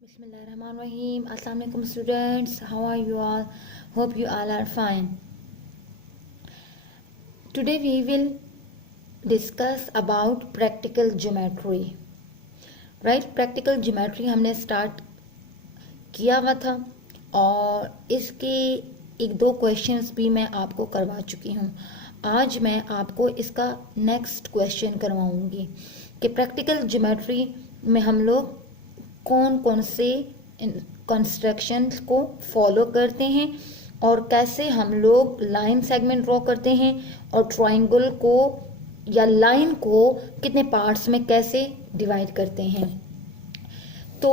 Bismillahirrahmanirrahim. Assalamu alaikum students. How are you all? Hope you all are fine. Today we will discuss about practical geometry. Right? Practical geometry हमने start किया हुआ था और इसके एक दो क्वेश्चंस भी मैं आपको करवा चुकी हूँ. आज मैं आपको इसका नेक्स्ट क्वेश्चन करवाऊंगी कि प्रैक्टिकल ज्योमेट्री में हम लोग कौन कौन से कंस्ट्रक्शन को फॉलो करते हैं और कैसे हम लोग लाइन सेगमेंट ड्रॉ करते हैं और ट्रायंगल को या लाइन को कितने पार्ट्स में कैसे डिवाइड करते हैं. तो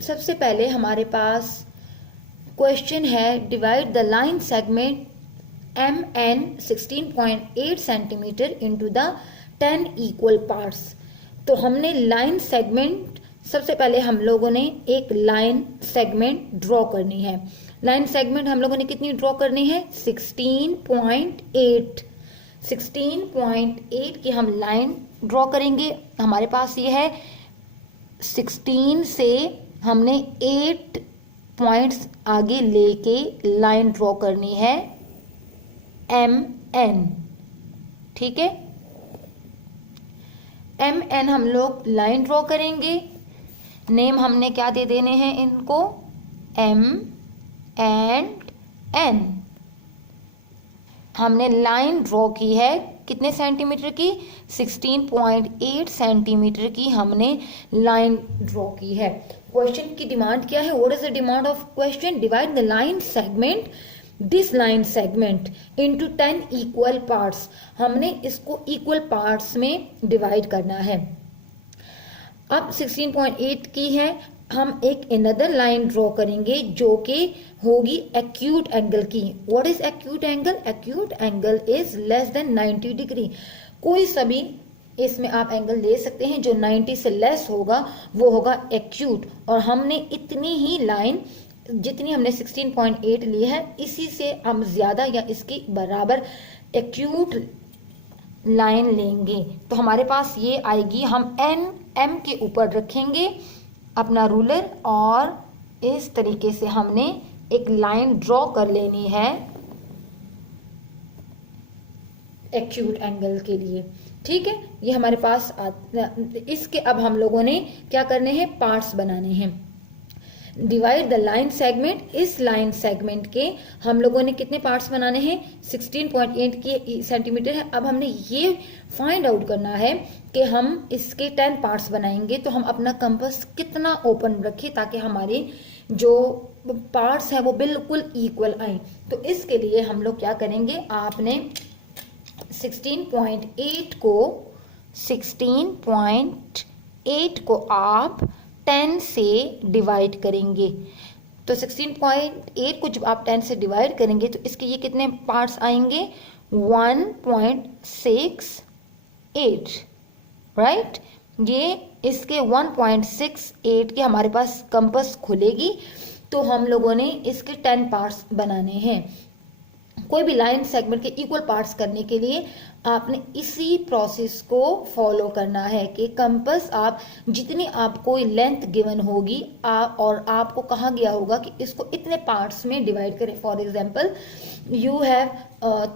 सबसे पहले हमारे पास क्वेश्चन है, divide the line segment MN 16.8 centimetre into the 10 equal parts. तो हमने लाइन सेगमेंट, सबसे पहले हम लोगों ने एक लाइन सेगमेंट ड्रॉ करनी है. लाइन सेगमेंट हम लोगों ने कितनी ड्रॉ करनी है? 16.8. 16.8 की हम लाइन ड्रॉ करेंगे. हमारे पास ये है 16 से हमने 8 पॉइंट्स आगे लेके लाइन ड्रॉ करनी है MN. ठीक है, MN हम लोग लाइन ड्रॉ करेंगे. नेम हमने क्या दे देने हैं इनको? M and N. हमने लाइन ड्रॉ की है कितने सेंटीमीटर की? 16.8 सेंटीमीटर की हमने लाइन ड्रॉ की है. क्वेश्चन की डिमांड क्या है? What is the demand of question? Divide the line segment, this line segment into 10 equal parts. हमने इसको इक्वल पार्ट्स में डिवाइड करना है. अब 16.8 की है, हम एक अनदर लाइन ड्रॉ करेंगे जो कि होगी एक्यूट एंगल की. What is acute angle? Acute angle is less than 90 degree. कोई सभी इसमें आप एंगल ले सकते हैं, जो 90 से लेस होगा वो होगा एक्यूट. और हमने इतनी ही लाइन, जितनी हमने 16.8 ली है, इसी से हम ज्यादा या इसके बराबर एक्यूट लाइन लेंगे. तो हमारे पास ये आएगी. हम M के ऊपर रखेंगे अपना रूलर और इस तरीके से हमने एक लाइन ड्रॉ कर लेनी है एक्यूट एंगल के लिए. ठीक है, ये हमारे पास इसके अब हम लोगों ने क्या करने हैं? पार्ट्स बनाने हैं. डिवाइड द लाइन सेगमेंट, इस लाइन सेगमेंट के हम लोगों ने कितने पार्ट्स बनाने हैं? 16.8 की सेंटीमीटर है. अब हमने ये फाइंड आउट करना है कि हम इसके 10 पार्ट्स बनाएंगे तो हम अपना कंपास कितना ओपन रखें ताकि हमारे जो पार्ट्स हैं वो बिल्कुल इक्वल आए. तो इसके लिए हम लोग क्या करेंगे? आपने 16.8 को आप 10 से डिवाइड करेंगे. तो 16.8 को जब आप 10 से डिवाइड करेंगे तो इसके ये कितने पार्ट्स आएंगे? 1.68. राइट, ये इसके 1.68 के हमारे पास कंपास खुलेगी. तो हम लोगों ने इसके 10 पार्ट्स बनाने हैं. कोई भी लाइन सेगमेंट के इक्वल पार्ट्स करने के लिए आपने इसी प्रोसेस को फॉलो करना है कि कंपास आप जितनी आपको लेंथ गिवन होगी और आपको कहा गया होगा कि इसको इतने पार्ट्स में डिवाइड करें. For example, you have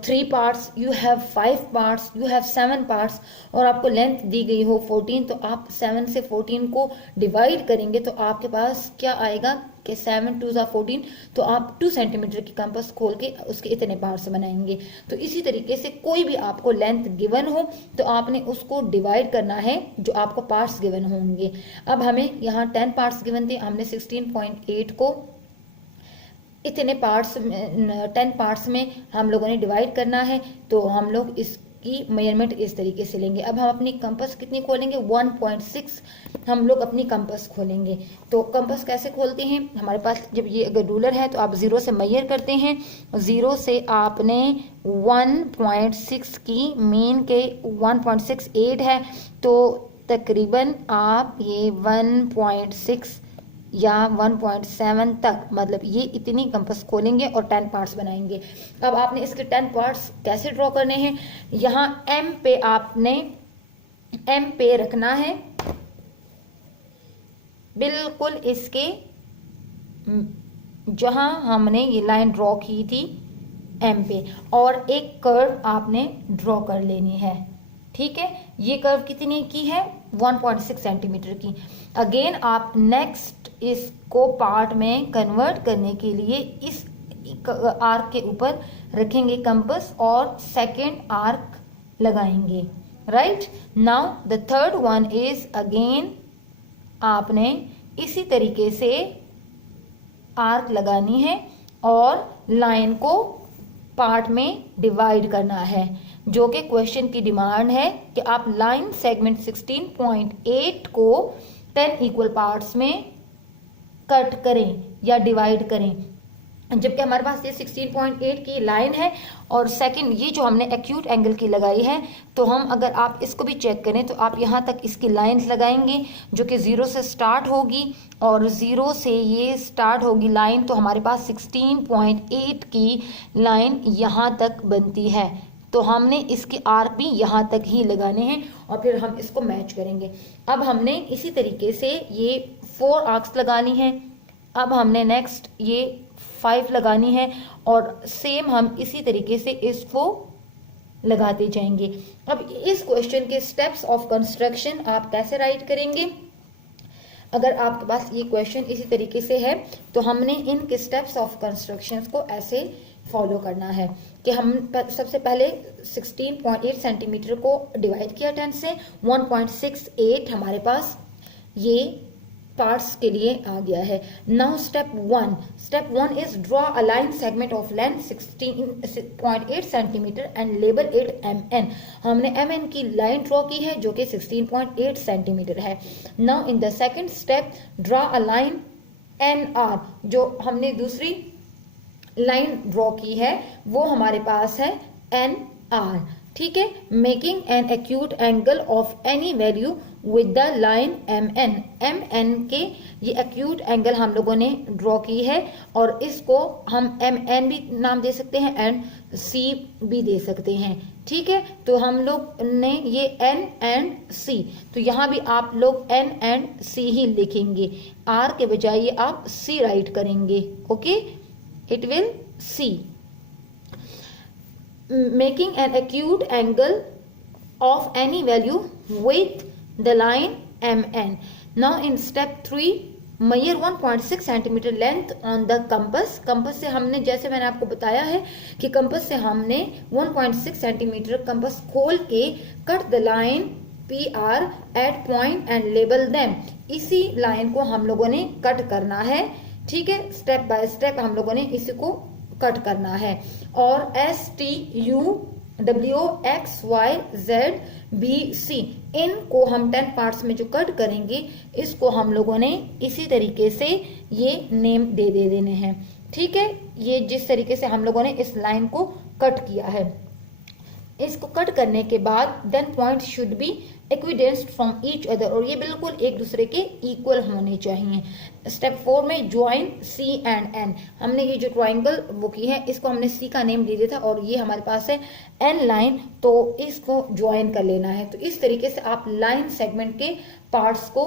3 parts, you have 5 parts, you have 7 parts और आपको लेंथ दी गई हो 14, तो आप 7 से 14 को डिवाइड करेंगे तो आपके पास क्या आएगा कि 7 2 14. तो आप 2 सेंटीमीटर की कंपास खोल के उसके इतने पार्ट्स बनाएंगे. तो इसी तरीके से कोई भी आपको लेंथ गिवन हो तो आपने उसको डिवाइड करना है जो आपको पार्ट्स गिवन होंगे. अब हमें यहाँ 10 पार्ट्स गिवन थे, हमने 16.8 को इतने पार्ट्स 10 पार्ट्स में हम लोगों ने डिवाइड करना है. तो हम लोग इसकी मेजरमेंट इस तरीके से लेंगे. अब हम अपनी कंपास कितनी खोलेंगे? 1.6 हम लोग अपनी कंपास खोलेंगे. तो कंपास कैसे खोलते हैं? हमारे पास जब ये अगर रूलर है तो आप 0 से मेजर करते हैं. 0 से आपने 1.6 की, मीन के 1.68 है तो तकरीबन आप ये 1.6 या 1.7 तक, मतलब ये इतनी कंपास खोलेंगे और 10 पार्ट्स बनाएंगे. अब आपने इसके 10 पार्ट्स कैसे ड्रॉ करने हैं? यहाँ M पे आपने M पे रखना है बिल्कुल इसके जहां हमने ये लाइन ड्रॉ की थी एम पे, और एक कर्व आपने ड्रॉ कर लेनी है। ठीक है, ये कर्व कितनी की है? 1.6 सेंटीमीटर की। अगेन आप नेक्स्ट इसको पार्ट में कन्वर्ट करने के लिए इस आर्क के ऊपर रखेंगे कंपास और सेकेंड आर्क लगाएंगे। Right, now the third one is again आपने इसी तरीके से आर्क लगानी है और लाइन को पार्ट में डिवाइड करना है, जो कि क्वेश्चन की डिमांड है कि आप लाइन सेगमेंट 16.8 को 10 इक्वल पार्ट्स में कट करें या डिवाइड करें। जबकि हमारे पास ये 16.8 की लाइन है और सेकंड ये जो हमने एक्यूट एंगल की लगाई है, तो हम अगर आप इसको भी चेक करें तो आप यहाँ तक इसकी लाइंस लगाएंगे जो कि 0 से स्टार्ट होगी, और 0 से ये स्टार्ट होगी लाइन, तो हमारे पास 16.8 की लाइन यहाँ तक बनती है। तो हमने इसके आर्क भी यहाँ तक ही लगाने हैं और फिर हम इसको मैच करेंगे। अब हमने इसी तरीके से ये 4 आर्क्स लगानी है। अब हमने नेक्स्ट ये 5 लगानी है और सेम हम इसी तरीके से इसको लगाते जाएंगे। अब इस क्वेश्चन के स्टेप्स ऑफ कंस्ट्रक्शन आप कैसे राइट करेंगे? अगर आपके पास ये क्वेश्चन इसी तरीके से है तो हमने इनके स्टेप्स ऑफ कंस्ट्रक्शन को ऐसे फॉलो करना है कि हम सबसे पहले 16.8 सेंटीमीटर को डिवाइड किया 10 से, 1.68 हमारे पास ये पार्ट्स के लिए आ गया है। Now step one is draw a line segment of length 16.8 centimetre and label it MN। हमने MN की लाइन ड्रॉ की है जो कि 16.8 सेंटीमीटर है। Now in the second step draw a line NR, जो हमने दूसरी लाइन ड्रॉ की है वो हमारे पास है NR। ठीक है, making an acute angle of any value with the line MN के ये एक्यूट एंगल हम लोगों ने ड्रॉ की है और इसको हम MN भी नाम दे सकते हैं एंड C भी दे सकते हैं। ठीक है, तो हम लोग ने ये N एंड C, तो यहाँ भी आप लोग N एंड C ही लिखेंगे, R के बजाय आप C राइट करेंगे। Okay, it will C। Making an acute angle of any value with the line MN. Now in step 3 measure 1.6 centimeter length on the compass। Compass से हमने, जैसे मैंने आपको बताया है कि कंपस से हमने 1.6 सेंटीमीटर कंपस खोल के cut the line PR at point and label them। इसी लाइन को हम लोगों ने कट करना है। ठीक है, स्टेप बाय स्टेप हम लोगों ने इसी को कट करना है और STUWXYZBC इनको हम 10 पार्ट्स में जो कट करेंगे इसको हम लोगों ने इसी तरीके से ये नेम दे देने हैं। ठीक है, ये जिस तरीके से हम लोगों ने इस लाइन को कट किया है, इसको कट करने के बाद then point should be equidistant from each other, और ये बिल्कुल एक दूसरे के इक्वल होने चाहिए। स्टेप 4 में ज्वाइन C एंड N, हमने ये जो ट्राइंगल वो की है इसको हमने C का नेम दे दिया था और ये हमारे पास है N लाइन, तो इसको ज्वाइन कर लेना है। तो इस तरीके से आप लाइन सेगमेंट के पार्ट्स को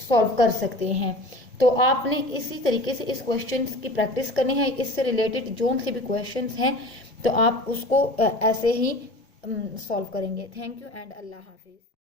सॉल्व कर सकते हैं। तो आपने इसी तरीके से इस क्वेश्चन की प्रैक्टिस करनी है। इससे रिलेटेड जो से भी क्वेश्चन हैं तो आप उसको ऐसे ही सॉल्व करेंगे। Thank you and Allah Hafiz.